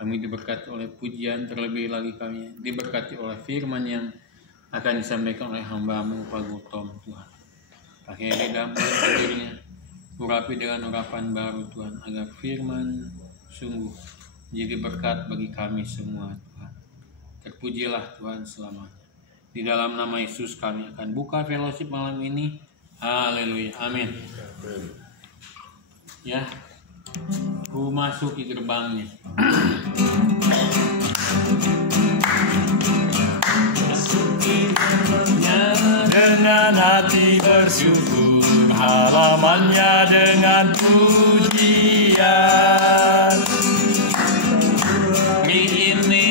Kami diberkati oleh pujian, terlebih lagi kami diberkati oleh firman yang akan disampaikan oleh hamba-Mu Pak Gautom Tuhan. Pakai lidah dirinya, urapi dengan urapan baru Tuhan, agar firman sungguh menjadi berkat bagi kami semua Tuhan. Terpujilah Tuhan selamanya. Di dalam nama Yesus kami akan buka fellowship malam ini. Haleluya, amin. Ya, ku masuki gerbangnya. Dengan hati bersyukur, halamannya dengan pujian. Ini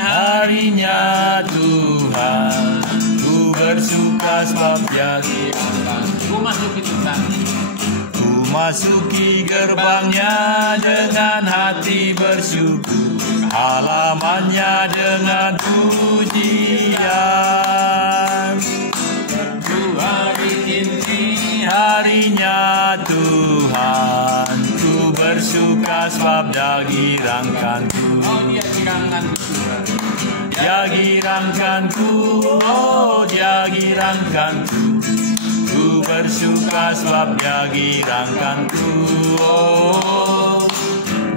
harinya Tuhan, ku bersuka sebab Dia kiranya. Ku masuki gerbangnya. Ku masuki gerbangnya dengan hati bersyukur, halamannya dengan pujian. Hari ini Harinya Tuhan, ku bersuka sebab Dia girangkanku. Dia girangkanku. Dia girangkanku, oh Dia girangkanku. Ku bersuka sebab Dia girangkanku, oh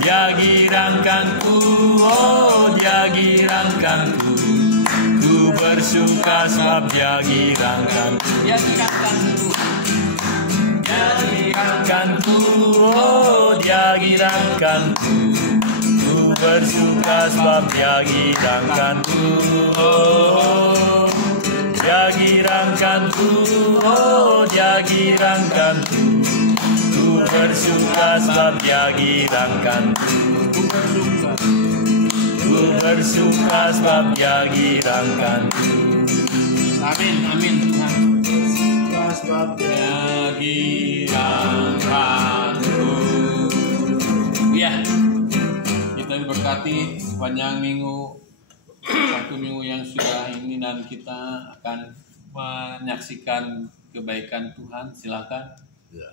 Dia girangkanku, oh Dia girangkanku. Ku bersuka sebab Dia girangkanku. Dia girangkanku. Dia girangkanku, oh Dia girangkanku. Ku bersuka sebab Dia girangkanku, oh Dia girangkanku, oh Dia girangkanku. Ku bersuka sebab Dia girangkanku. Ku bersuka sebab Dia girangkanku. Amin, amin Tuhan. Sebab Dia Girangkanku. Ya, kita diberkati sepanjang minggu, satu minggu yang sudah ini, dan kita akan menyaksikan kebaikan Tuhan. Silakan. Ya,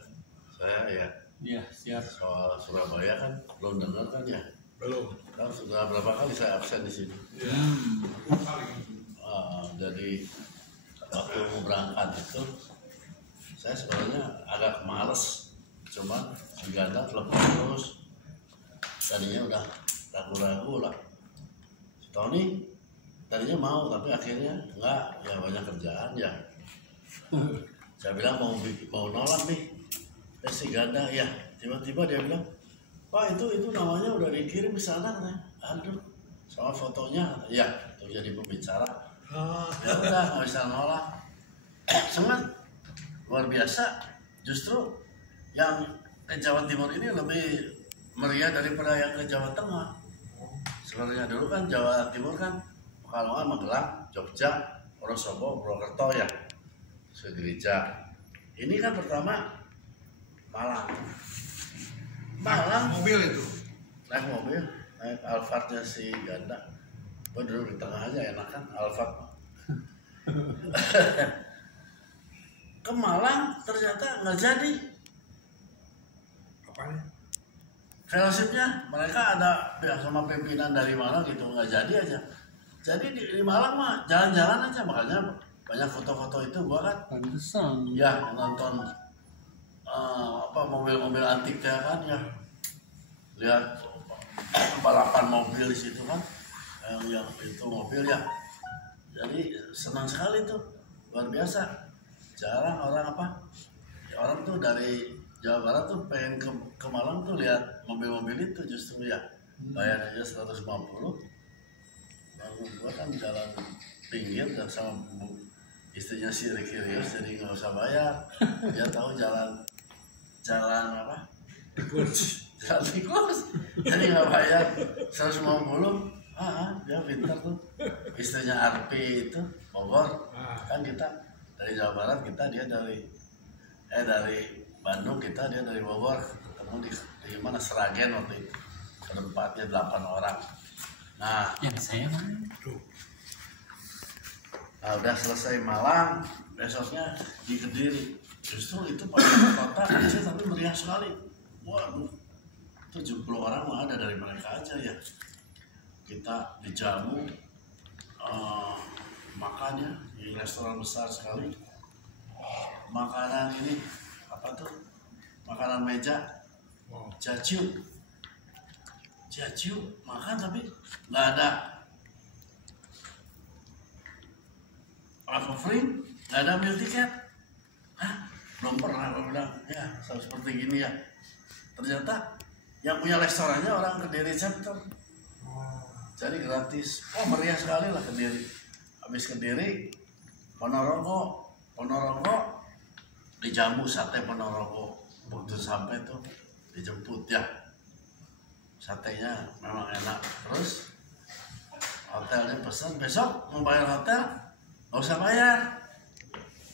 saya ya. Ya, siap. Soal Surabaya kan belum dengar kan ya? Belum. Kan sudah berapa kali saya absen di sini. Ya. Jadi waktu mau berangkat itu, saya sebenarnya agak males, cuman si Ganda telepon terus. Tadinya udah ragu-ragu lah. Si Tony tadinya mau, tapi akhirnya enggak, ya banyak kerjaan ya. Saya bilang mau nolak nih. Si Ganda ya, tiba-tiba dia bilang, Pak itu namanya udah dikirim ke sana kan? Aduh, sama fotonya, ya itu jadi pembicara. Ya udah nggak bisa nolak. Sangat luar biasa. Justru yang ke Jawa Timur ini lebih meriah daripada yang ke Jawa Tengah. Sebenarnya dulu kan Jawa Timur kan Pekalongan, Magelang, Jogja, Wonosobo, Purwokerto ya, gereja. Ini kan pertama Malang. Mobil itu. Naik mobil, naik Alphardnya si Ganda. Gue duduk di tengah aja, enak kan Alphard. Ke Malang ternyata nggak jadi. Apanya? Fellowshipnya mereka ada pihak sama pimpinan dari Malang gitu, nggak jadi aja. Jadi di Malang mah jalan-jalan aja, makanya banyak foto-foto itu gua kan. Pantesan. Ya nonton mobil-mobil antik ya kan ya. Lihat balapan mobil di situ kan. Yang itu mobil ya. Jadi senang sekali tuh, luar biasa. Jarang orang orang tuh dari Jawa Barat tuh pengen ke Malang tuh lihat mobil-mobil itu justru ya. Bayar aja 150. Lalu gua kan jalan pinggir dan sama istrinya si Ricky Rios, jadi nggak usah bayar. Dia tahu jalan apa? Tikus. Jalan tikus. Jadi nggak bayar 150. Dia pintar tuh. Istrinya Arpi itu Bogor. Kan kita dari Jawa Barat, dia dari Bandung, dia dari Bogor. Ketemu di mana, Seragen waktu itu. Berempatnya 8 orang. Nah, Yang saya mana? Nah, udah selesai Malang, besoknya di Kediri. Justru itu pada kota kecil tapi meriah sekali. Waduh, 70 orang mah ada dari mereka aja ya. kita dijamu makan ya di restoran besar sekali. Makanan ini apa tuh? Makanan meja, jaciu makan tapi nggak ada offering, nggak ada meal ticket. Hah? Belum pernah aku bilang ya seperti gini ya. Ternyata yang punya restorannya orang Kediri chapter, jadi gratis. Oh meriah sekali lah Kediri. Habis Kediri, Ponorogo dijamu sate Ponorogo. Begitu sampai tuh dijemput ya, satenya memang enak. Terus hotelnya pesan besok mau bayar hotel nggak usah bayar,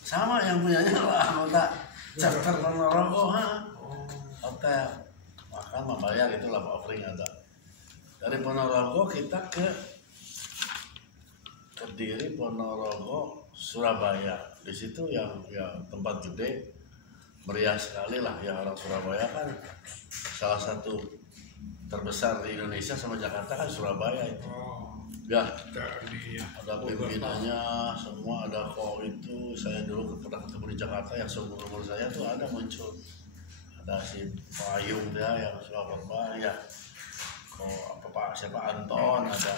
sama yang punyanya lah anggota chapter Ponorogo. Hotel makan membayar itulah offering ada. Dari Ponorogo kita ke Kediri, Ponorogo, Surabaya. Di situ yang tempat gede, meriah sekali lah ya. Orang Surabaya kan salah satu terbesar di Indonesia sama Jakarta kan Surabaya itu. Ya, ada pimpinannya semua, ada kok itu. Saya dulu pernah ketemu di Jakarta yang seumur saya tuh ada muncul. Ada si Payung dia yang suka korban ya. Kok apa Pak siapa Anton ada.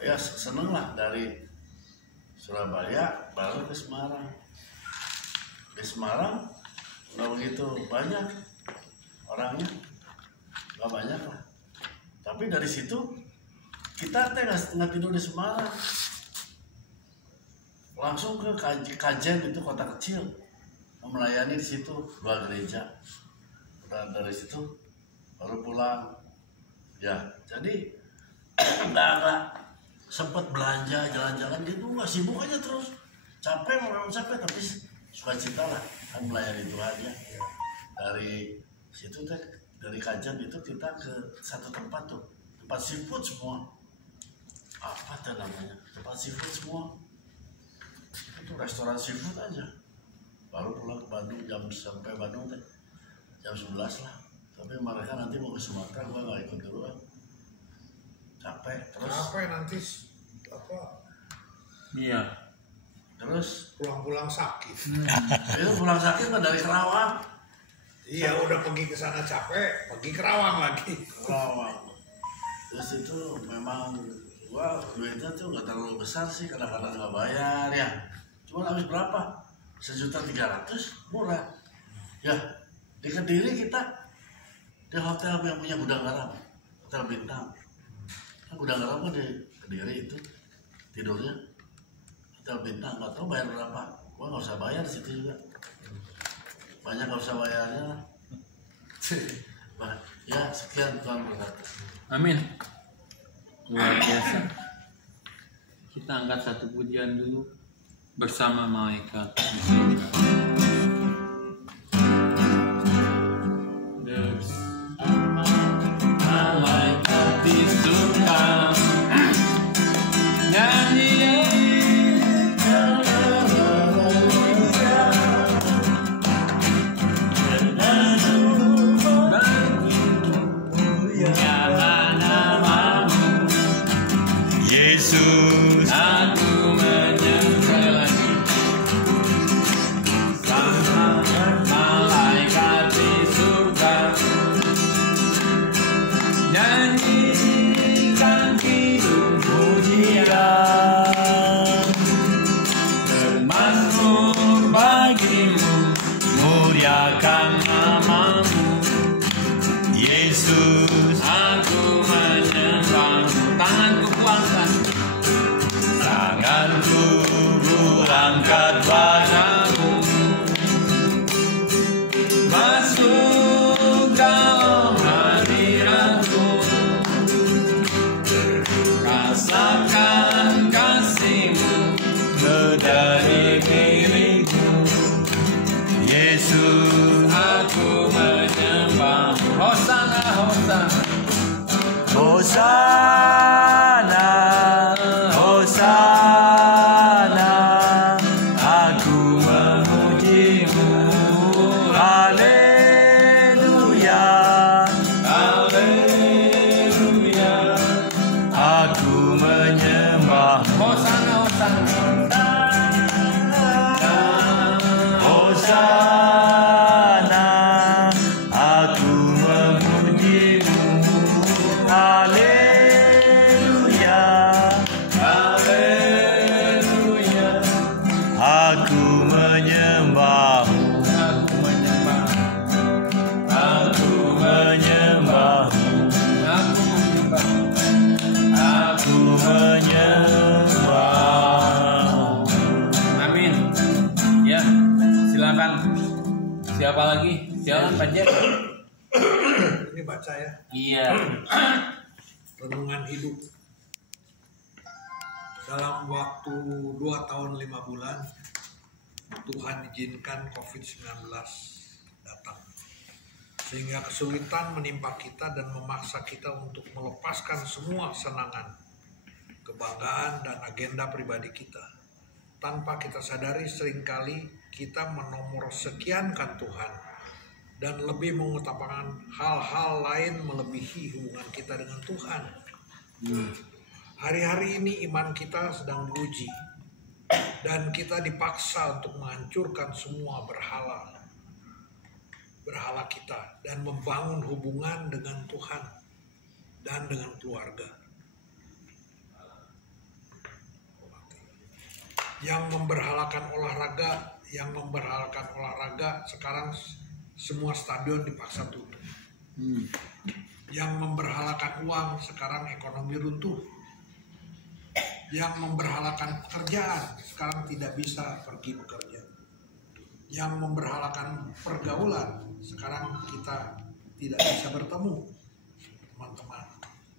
Ya seneng lah dari Surabaya baru ke Semarang. Di Semarang nggak begitu banyak orangnya, nggak banyak lah. Tapi dari situ kita nggak tidur di Semarang, langsung ke Kajen itu kota kecil, melayani di situ 2 gereja. Dan dari situ baru pulang. Ya jadi nggak sempat belanja jalan-jalan gitu, nggak sibuk aja terus. Capek memang capek tapi suka cita lah kan melayani Tuhan ya. Dari situ teh dari Kajen itu kita ke satu tempat tuh, tempat seafood semua. Apa tuh namanya? Tempat seafood semua. Itu restoran seafood aja. Baru pulang ke Bandung sampai Bandung teh jam 11 lah. Tapi mereka nanti mau ke Sumatera, gua nggak ikut dulu lah. Capek terus. Capek nanti apa? Iya. Terus Pulang-pulang sakit. itu pulang sakit kan dari Kerawang. Iya udah pergi ke sana capek, pergi Kerawang lagi. Kerawang. Terus itu memang gua duitnya tuh nggak terlalu besar sih, kadang-kadang nggak bayar ya. Cuma habis berapa? 1.300.000 murah. Ya di Kediri kita di hotel yang punya gudang garam, hotel bintang. Kan gudang garam kan di Kediri itu tidurnya hotel bintang, nggak tahu bayar berapa. Gua nggak usah bayar di situ juga. Banyak nggak usah bayarnya lah. Ya sekian Tuhan berkata. Amin. Luar biasa. Kita angkat satu pujian dulu bersama malaikat. Malaikat di surga nyanyi. Yesus, Aku menyembah lagi. Sama malaikat di surga nyanyikan kidung pujian, bermazmur bagimu, muliakan namamu. Yesus, Aku menyembahmu. Tanganku kuangkat, tanganku angkat padamu. Masuk dalam hadiratku, rasakan kasihmu dari diriku. Yesus, Aku menyembahmu. Hosana, hosana. Hosana, Hosana, aku memujimu. Haleluya, Haleluya. aja. Ini baca ya. Iya. Renungan hidup. Dalam waktu 2 tahun 5 bulan, Tuhan izinkan COVID-19 datang. Sehingga kesulitan menimpa kita dan memaksa kita untuk melepaskan semua kesenangan, kebanggaan, dan agenda pribadi kita. Tanpa kita sadari seringkali kita menomorsekiankan Tuhan dan lebih mengutamakan hal-hal lain melebihi hubungan kita dengan Tuhan. Hari-hari ini iman kita sedang diuji dan kita dipaksa untuk menghancurkan semua berhala kita dan membangun hubungan dengan Tuhan dan dengan keluarga. Yang memberhalakan olahraga sekarang semua stadion dipaksa tutup. Yang memberhalakan uang sekarang ekonomi runtuh. Yang memberhalakan pekerjaan sekarang tidak bisa pergi bekerja. Yang memberhalakan pergaulan sekarang kita tidak bisa bertemu teman-teman.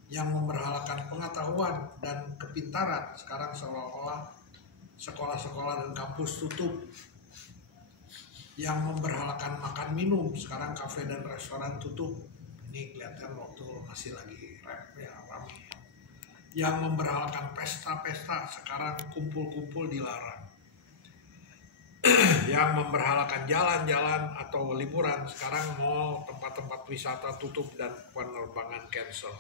Yang memberhalakan pengetahuan dan kepintaran sekarang seolah-olah sekolah-sekolah dan kampus tutup. Yang memberhalakan makan minum sekarang kafe dan restoran tutup. Ini kelihatan waktu masih lagi ramai. Yang memberhalakan pesta-pesta sekarang kumpul-kumpul dilarang. Yang memberhalakan jalan-jalan atau liburan sekarang mall, tempat-tempat wisata tutup dan penerbangan cancel.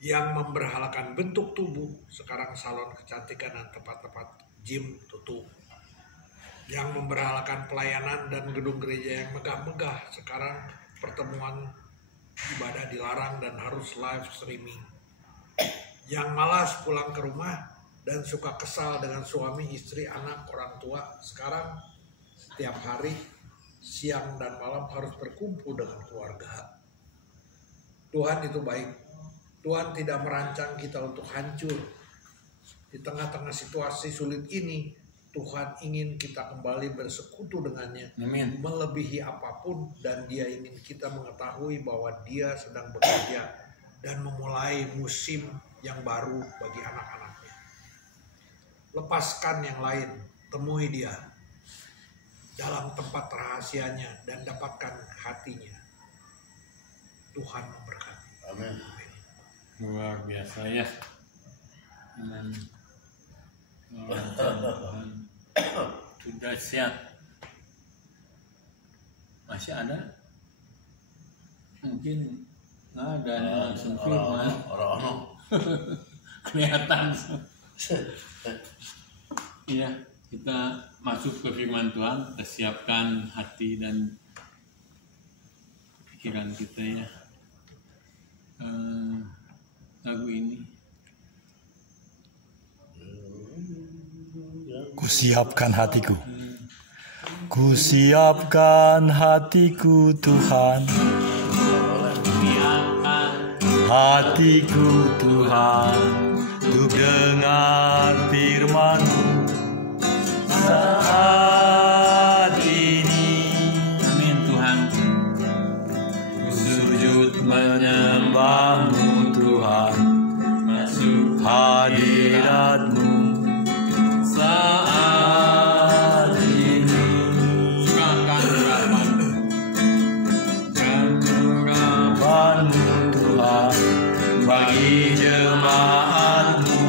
Yang memberhalakan bentuk tubuh sekarang salon kecantikan dan tempat-tempat gym tutup. Yang memberhalakan pelayanan dan gedung gereja yang megah-megah sekarang pertemuan ibadah dilarang dan harus live streaming. Yang malas pulang ke rumah dan suka kesal dengan suami, istri, anak, orang tua sekarang setiap hari siang dan malam harus berkumpul dengan keluarga. Tuhan itu baik. Tuhan tidak merancang kita untuk hancur. Di tengah-tengah situasi sulit ini, Tuhan ingin kita kembali bersekutu dengannya. Amin. Melebihi apapun, dan Dia ingin kita mengetahui bahwa Dia sedang bekerja dan memulai musim yang baru bagi anak-anaknya. Lepaskan yang lain, temui Dia dalam tempat rahasianya dan dapatkan hatinya. Tuhan memberkati. Amin. Luar biasa ya. Amin. Sudah siap. Masih ada? Mungkin nggak ada langsung firman. Orang-orang. Kelihatan. Iya, kita masuk ke firman Tuhan, kita siapkan hati dan pikiran kita ya. Lagu ini. Kusiapkan hatiku. Kusiapkan hatiku Tuhan. Hatiku Tuhan, untuk dengar firman-Mu saat ini. Amin Tuhan. Sujud menyembah-Mu Tuhan, masuk hadirat-Mu saat ini. Urapan-Mu Tuhan bagi jemaat-Mu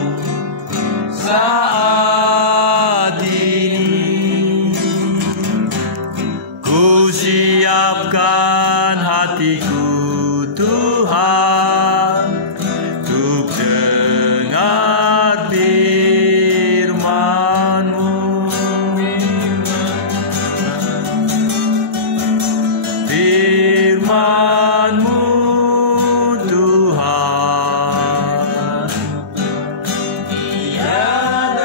saat ini. Kusiapkan hatiku Tuhan, untuk dengar firman-Mu. Firman-Mu Tuhan, tiada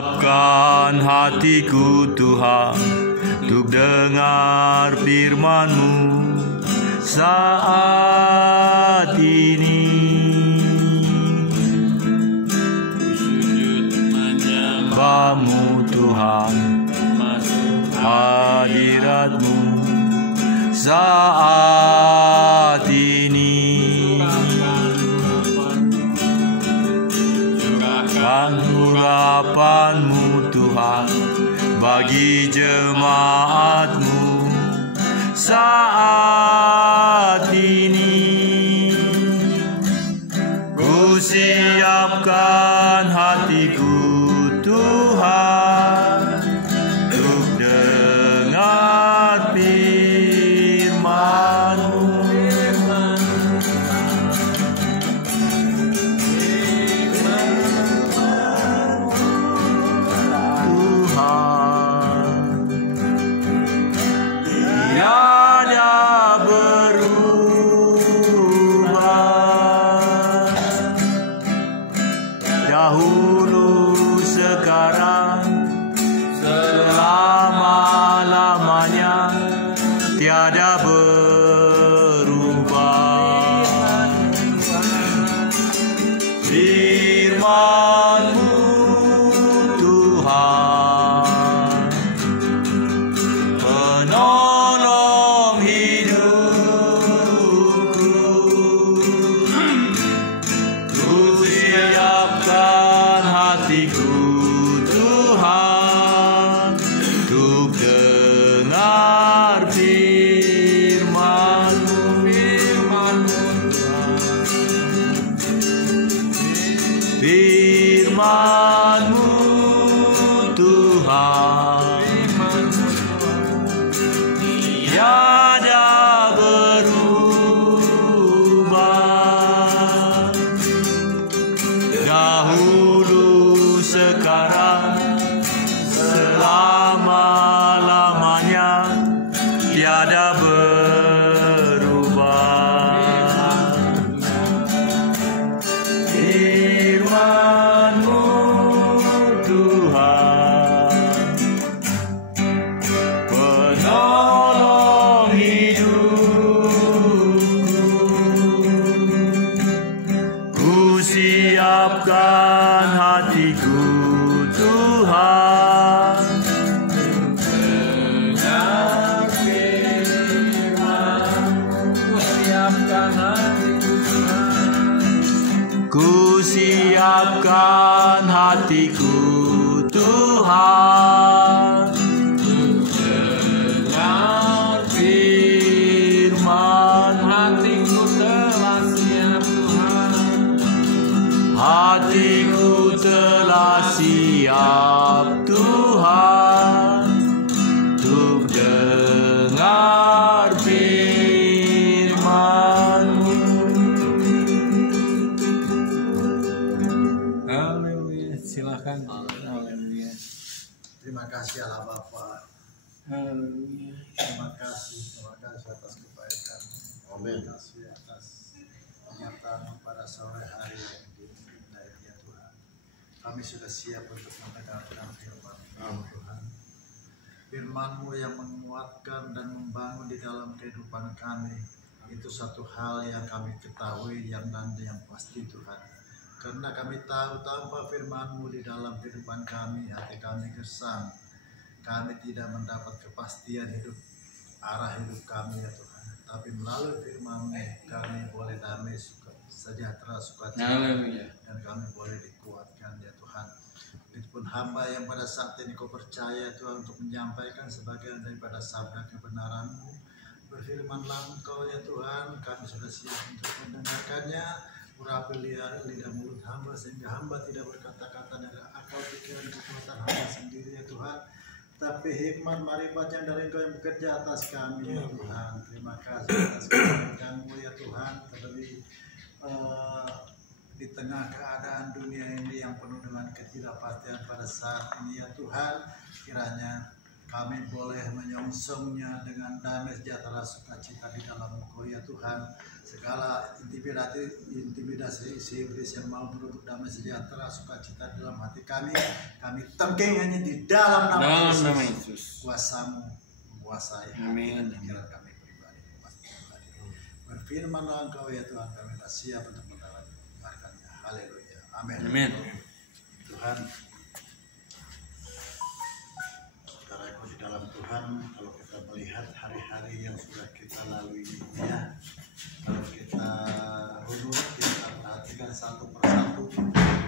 Siapkan hatiku Tuhan untuk dengar firman-Mu saat ini. Sujud Menyembah-Mu Tuhan, hadirat-Mu saat ini. Curahkan urapan-Mu Tuhan bagi jemaat-Mu saat ini. Ku siapkan hatiku Tuhan untuk dengar firman-Mu. Tiada berubah, dahulu sekarang selama-lamanya tiada berubah. Firman-Mu Tuhan penolong hidupku. Ku siapkan hatiku Tuhan untuk dengar firman-Mu. Firman-Mu Tuhan tiada berubah, dahulu sekarang selama-lamanya tiada berubah. Firman-Mu Tuhan penolong hidupku. Ku siapkan hatiku Tuhan dengar firman-Mu. Ku siapkan hatiku Tuhan dengar firman. hatiku telah siap Tuhan. Hatiku telah siap Tuhan untuk dengar firman-Mu. Haleluya, silakan. Haleluya. Terima kasih Allah Bapa. Haleluya. Terima kasih atas kebaikan. Amin. Terima kasih atas kenyataan pada sore hari yang diindah ya Tuhan. Kami sudah siap untuk mendengarkan firman-Mu Tuhan. Firman-Mu yang menguatkan dan membangun di dalam kehidupan kami. Itu satu hal yang kami ketahui yang pasti Tuhan. Karena kami tahu tanpa firman-Mu di dalam kehidupan kami, hati kami gersang. Kami tidak mendapat kepastian hidup, arah hidup kami ya Tuhan. Tapi melalui firman-Mu kami boleh damai, sejahtera, sukacita, Haleluya. dan kami boleh dikuatkan ya Tuhan. Begitupun hamba yang pada saat ini Kau percaya Tuhan untuk menyampaikan sebagian daripada sabda kebenaran-Mu. Berfirmanlah Engkau ya Tuhan, kami sudah siap untuk mendengarkannya. Urapi lidah mulut hamba sehingga hamba tidak berkata-kata dari akal pikiran kekuatan hamba sendiri ya Tuhan, tapi hikmat marifat yang dari Engkau yang bekerja atas kami ya Tuhan. Terima kasih atas kebaikan-Mu ya Tuhan, terlebih di tengah keadaan dunia ini yang penuh dengan ketidakpastian pada saat ini ya Tuhan, kiranya kami boleh menyongsongnya dengan damai sejahtera sukacita di dalam Engkau ya Tuhan. Segala intimidasi isi iblis yang mau merebut damai sejahtera sukacita dalam hati kami tengking hanya di dalam nama Yesus. Kuasamu menguasai pikiran kami pribadi. Berfirmanlah Engkau ya Tuhan, kami tak siap untuk mendengarkannya. Haleluya. Amin. Tuhan, saudaraku di dalam Tuhan, kalau kita melihat hari-hari yang sudah kita lalui ini ya, kalau kita runut, kita perhatikan satu persatu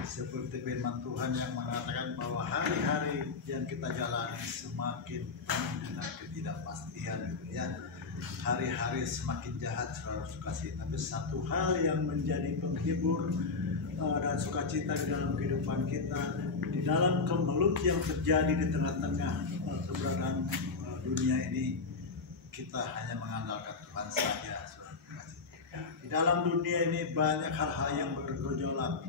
seperti firman Tuhan yang mengatakan bahwa hari-hari yang kita jalani semakin penuh dengan ketidakpastian gitu ya. Hari-hari semakin jahat, saudara sukacita. Tapi satu hal yang menjadi penghibur dan sukacita di dalam kehidupan kita, di dalam kemelut yang terjadi di tengah-tengah keberadaan dunia ini, kita hanya mengandalkan Tuhan saja. Di dalam dunia ini banyak hal-hal yang bergejolak,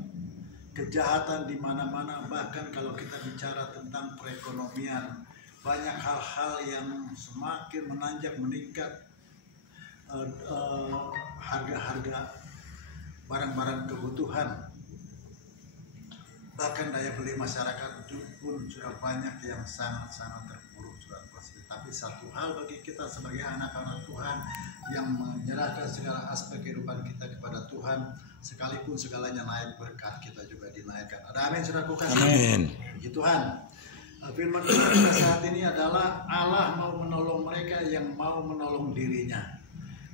kejahatan di mana-mana. Bahkan kalau kita bicara tentang perekonomian, banyak hal-hal yang semakin menanjak, meningkat harga-harga barang-barang kebutuhan. Bahkan daya beli masyarakat pun sudah banyak yang sangat-sangat terpuruk. Tapi satu hal bagi kita sebagai anak-anak Tuhan yang menyerahkan segala aspek kehidupan kita kepada Tuhan, sekalipun segalanya naik, berkat kita juga dinaikkan. Ada amin, saudaraku kasih. Amin. Puji Tuhan. Firman Tuhan saat ini adalah Allah mau menolong mereka yang mau menolong dirinya.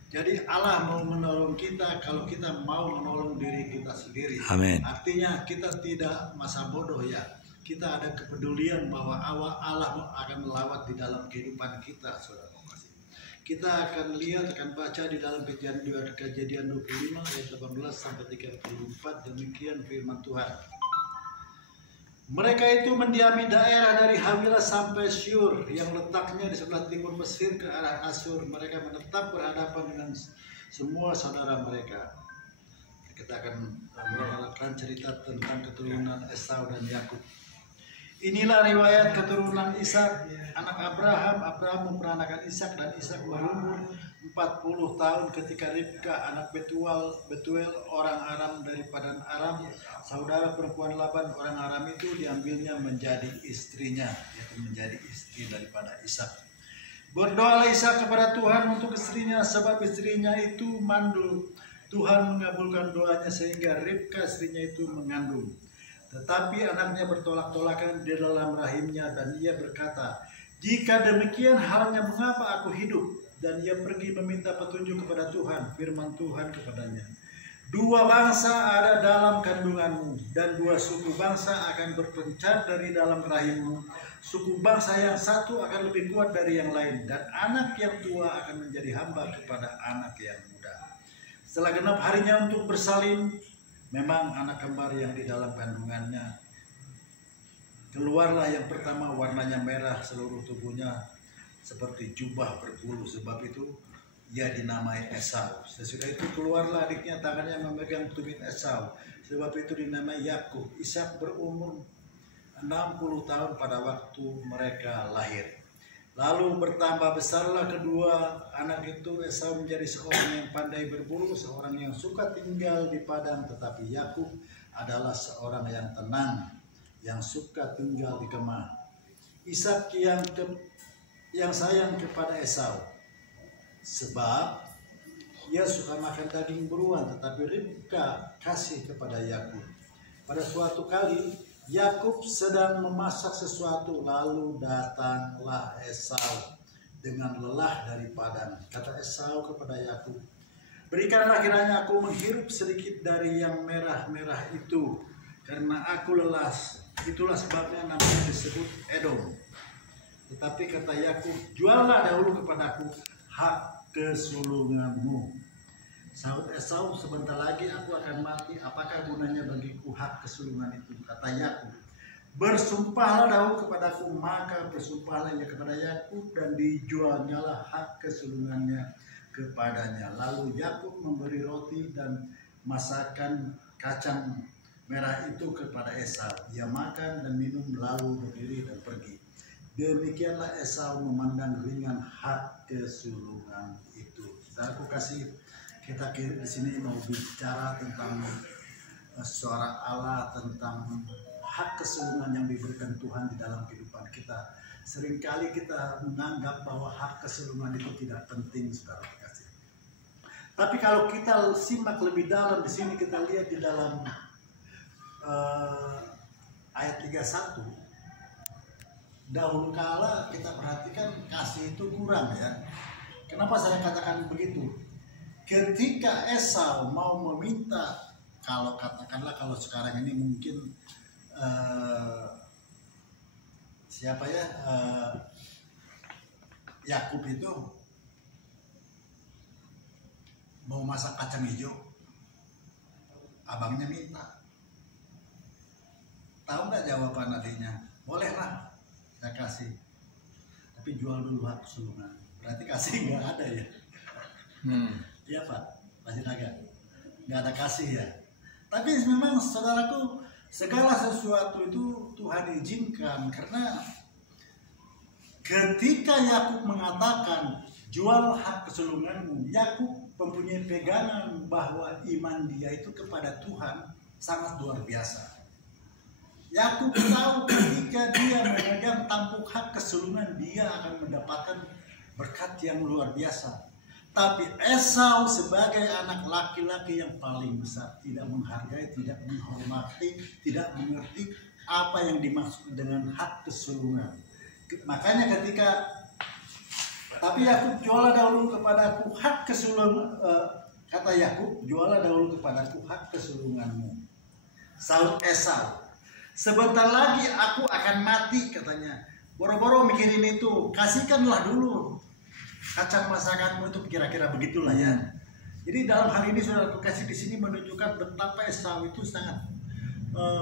Jadi Allah mau menolong kita kalau kita mau menolong diri kita sendiri. Amin. Artinya kita tidak masa bodoh ya. Kita ada kepedulian bahwa Allah akan melawat di dalam kehidupan kita, saudara. Kita akan lihat, akan baca di dalam Kejadian 25 ayat 18 sampai 34, demikian firman Tuhan. Mereka itu mendiami daerah dari Hawilah sampai Syur yang letaknya di sebelah timur Mesir ke arah Asyur. Mereka menetap berhadapan dengan semua saudara mereka. Kita akan melakukan cerita tentang keturunan Esau dan Yakub. Inilah riwayat keturunan Ishak, anak Abraham. Abraham memperanakan Ishak dan Ishak berumur 40 tahun ketika Ribka, anak Betuel orang Aram dari Padan Aram, saudara perempuan Laban orang Aram itu diambilnya menjadi istrinya, yaitu menjadi istri daripada Ishak. Berdoalah Ishak kepada Tuhan untuk istrinya, sebab istrinya itu mandul. Tuhan mengabulkan doanya sehingga Ribka istrinya itu mengandung. Tetapi anaknya bertolak-tolakan di dalam rahimnya dan ia berkata, jika demikian halnya mengapa aku hidup? Dan ia pergi meminta petunjuk kepada Tuhan. Firman Tuhan kepadanya, 2 bangsa ada dalam kandunganmu dan 2 suku bangsa akan berpencar dari dalam rahimmu. Suku bangsa yang satu akan lebih kuat dari yang lain dan anak yang tua akan menjadi hamba kepada anak yang muda. Setelah genap harinya untuk bersalin, memang anak kembar yang di dalam kandungannya keluarlah yang pertama, warnanya merah seluruh tubuhnya seperti jubah berbulu, sebab itu ia dinamai Esau. Sesudah itu keluarlah adiknya, tangannya memegang tumit Esau, sebab itu dinamai Yakub. Ishak berumur 60 tahun pada waktu mereka lahir. Lalu bertambah besarlah kedua anak itu. Esau menjadi seorang yang pandai berburu, seorang yang suka tinggal di padang, tetapi Yakub adalah seorang yang tenang, yang suka tinggal di kemah. Ishak yang sayang kepada Esau, sebab ia suka makan daging buruan, tetapi Ribka kasih kepada Yakub. Pada suatu kali Yakub sedang memasak sesuatu, lalu datanglah Esau dengan lelah dari padang. Kata Esau kepada Yakub, berikanlah kiranya aku menghirup sedikit dari yang merah-merah itu, karena aku lelah. Itulah sebabnya namanya disebut Edom. Tetapi kata Yakub, juallah dahulu kepadaku hak kesulunganmu. Sahut Esau, sebentar lagi aku akan mati, apakah gunanya bagiku hak kesulungan itu? Kata Yakub, bersumpahlah dahulu kepadaku. Maka bersumpahlah ia kepada Yakub dan dijualnyalah hak kesulungannya kepadanya. Lalu Yakub memberi roti dan masakan kacang merah itu kepada Esau. Ia makan dan minum lalu berdiri dan pergi. Demikianlah Esau memandang ringan hak kesulungan itu. Aku kasih kita di sini mau bicara tentang suara Allah, tentang hak kesulungan yang diberikan Tuhan di dalam kehidupan kita. Seringkali kita menganggap bahwa hak kesulungan itu tidak penting, saudara kasih. Tapi kalau kita simak lebih dalam di sini, kita lihat di dalam ayat 31. Dahulu kala kita perhatikan kasih itu kurang ya. Kenapa saya katakan begitu? Ketika Esau mau meminta, kalau katakanlah kalau sekarang ini mungkin siapa ya, Yakub itu mau masak kacang hijau, abangnya minta. Tahu nggak jawaban adiknya? Bolehlah, saya kasih. Tapi jual dulu hak kesulungan. Berarti kasih nggak ada ya? Iya Pak, Pak Sinaga. Nggak ada kasih ya. Tapi memang saudaraku, segala sesuatu itu Tuhan izinkan. Karena ketika Yakub mengatakan jual hak kesulunganmu, Yakub mempunyai pegangan bahwa iman dia itu kepada Tuhan sangat luar biasa. Yakub tahu ketika dia memegang tampuk hak kesulungan, dia akan mendapatkan berkat yang luar biasa. Tapi Esau sebagai anak laki-laki yang paling besar tidak menghargai, tidak menghormati, tidak mengerti apa yang dimaksud dengan hak kesulungan. Makanya ketika tapi Yakub, jualah dahulu kepadaku hak kesulungan, kata Yakub, jualah dahulu kepadaku hak kesulunganmu. Saud Esau, sebentar lagi aku akan mati, katanya. Boro-boro mikirin itu, kasihkanlah dulu kacang masakanmu itu, kira-kira begitulah ya. Jadi dalam hal ini saudara kasih di sini menunjukkan betapa Esau itu sangat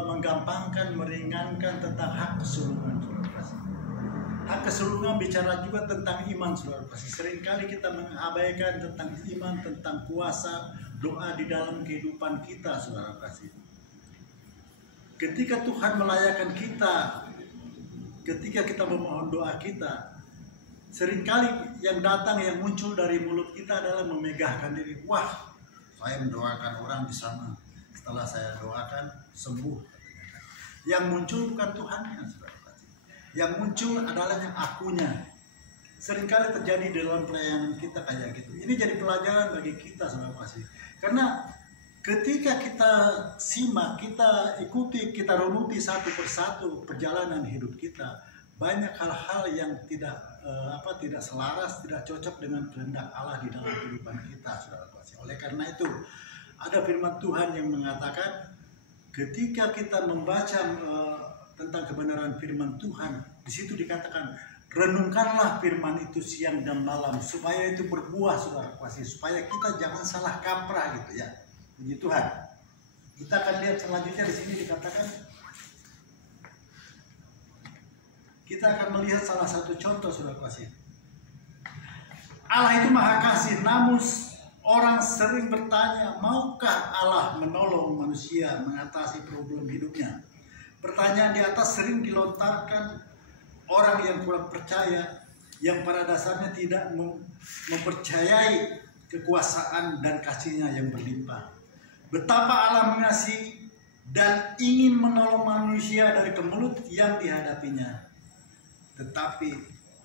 menggampangkan, meringankan tentang hak kesulungan. Hak kesulungan bicara juga tentang iman, saudara kasih. Seringkali kita mengabaikan tentang iman, tentang kuasa doa di dalam kehidupan kita, saudara kasih. Ketika Tuhan melayakan kita, ketika kita memohon doa kita, seringkali yang datang, yang muncul dari mulut kita adalah memegahkan diri. Wah, saya mendoakan orang di sana. Setelah saya doakan, sembuh. Yang muncul bukan Tuhannya, saudara. Yang muncul adalah yang akunya. Seringkali terjadi dalam pelayanan kita kayak gitu. Ini jadi pelajaran bagi kita, saudara kasih. Karena ketika kita simak, kita ikuti, kita runuti satu persatu perjalanan hidup kita, banyak hal-hal yang tidak selaras, tidak cocok dengan kehendak Allah di dalam kehidupan kita, saudara kasih. Oleh karena itu, ada firman Tuhan yang mengatakan, ketika kita membaca tentang kebenaran firman Tuhan, di situ dikatakan, renungkanlah firman itu siang dan malam supaya itu berbuah, saudara kasih, supaya kita jangan salah kaprah gitu ya. Puji Tuhan. Kita akan lihat selanjutnya di sini dikatakan, kita akan melihat salah satu contoh, saudara kasih. Allah itu maha kasih, namun orang sering bertanya, maukah Allah menolong manusia mengatasi problem hidupnya? Pertanyaan di atas sering dilontarkan orang yang kurang percaya, yang pada dasarnya tidak mempercayai kekuasaan dan kasih-Nya yang berlimpah. Betapa Allah mengasihi dan ingin menolong manusia dari kemelut yang dihadapinya. Tetapi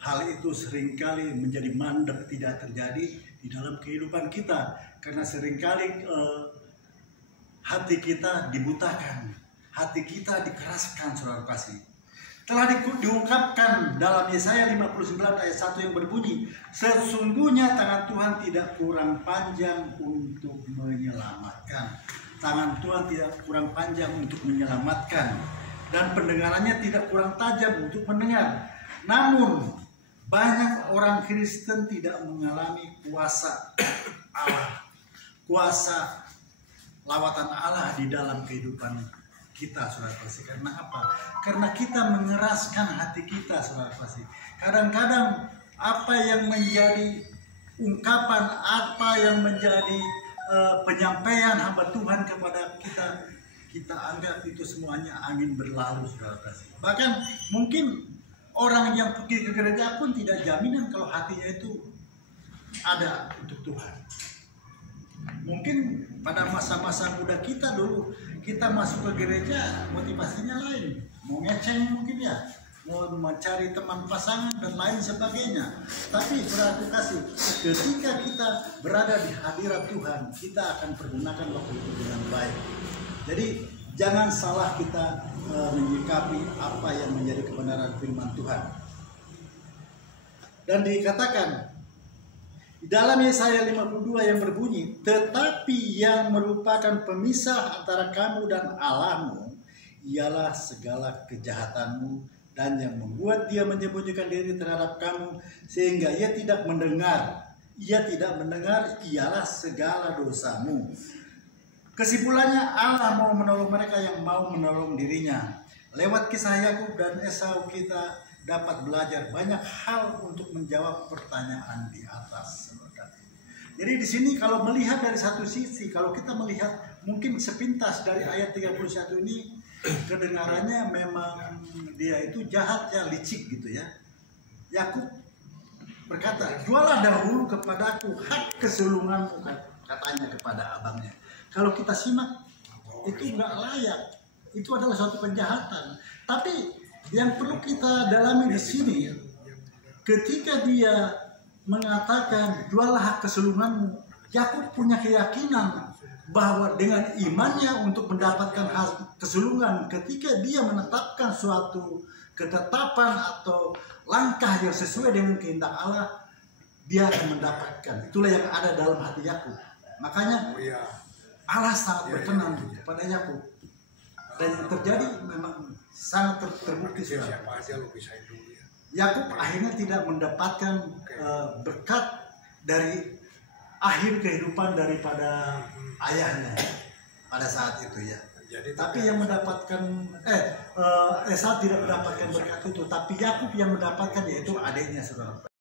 hal itu seringkali menjadi mandek, tidak terjadi di dalam kehidupan kita. Karena seringkali hati kita dibutakan, hati kita dikeraskan, saudara kasih. Telah diungkapkan dalam Yesaya 59 ayat 1 yang berbunyi, sesungguhnya tangan Tuhan tidak kurang panjang untuk menyelamatkan. Tangan Tuhan tidak kurang panjang untuk menyelamatkan. Dan pendengarannya tidak kurang tajam untuk mendengar. Namun, banyak orang Kristen tidak mengalami kuasa Allah, kuasa lawatan Allah di dalam kehidupan kita, saudara kasih. Karena apa? Karena kita mengeraskan hati kita, saudara kasih. Kadang-kadang apa yang menjadi ungkapan, apa yang menjadi penyampaian hamba Tuhan kepada kita, kita anggap itu semuanya angin berlalu, saudara kasih. Bahkan mungkin Orang yang pergi ke gereja pun tidak jaminan kalau hatinya itu ada untuk Tuhan. Mungkin pada masa-masa muda kita dulu, kita masuk ke gereja motivasinya lain, mau ngeceng mungkin ya, mau mencari teman pasangan dan lain sebagainya. Tapi berarti kasih, ketika kita berada di hadirat Tuhan, kita akan pergunakan waktu itu dengan baik. Jadi jangan salah kita menyikapi apa yang menjadi kebenaran firman Tuhan. Dan dikatakan di dalam Yesaya 52 yang berbunyi, tetapi yang merupakan pemisah antara kamu dan Allahmu ialah segala kejahatanmu, dan yang membuat dia menyembunyikan diri terhadap kamu sehingga ia tidak mendengar ialah segala dosamu. Kesimpulannya, Allah mau menolong mereka yang mau menolong dirinya. Lewat kisah Yakub dan Esau kita dapat belajar banyak hal untuk menjawab pertanyaan di atas. Jadi di sini kalau melihat dari satu sisi, kalau kita melihat mungkin sepintas dari ayat 31 ini, kedengarannya memang dia itu jahat ya, licik gitu ya. Yakub berkata, jualah dahulu kepadaku hak kesulunganmu, katanya kepada abangnya. Kalau kita simak, itu nggak layak. Itu adalah suatu penjahatan. Tapi yang perlu kita dalami di sini, ketika dia mengatakan juallah hak kesulunganmu, Yakub punya keyakinan bahwa dengan imannya untuk mendapatkan hak kesulungan, ketika dia menetapkan suatu ketetapan atau langkah yang sesuai dengan kehendak Allah, dia akan mendapatkan. Itulah yang ada dalam hati Yakub. Makanya Allah sangat berkenan kepada Yakub, dan yang terjadi memang sangat terbukti. Siapa aja lo bisa dulu ya. Yakub akhirnya tidak mendapatkan berkat dari akhir kehidupan daripada ayahnya pada saat itu ya. Tapi yang mendapatkan Esau tidak mendapatkan berkat itu, tapi Yakub yang mendapatkan, yaitu adiknya, saudara.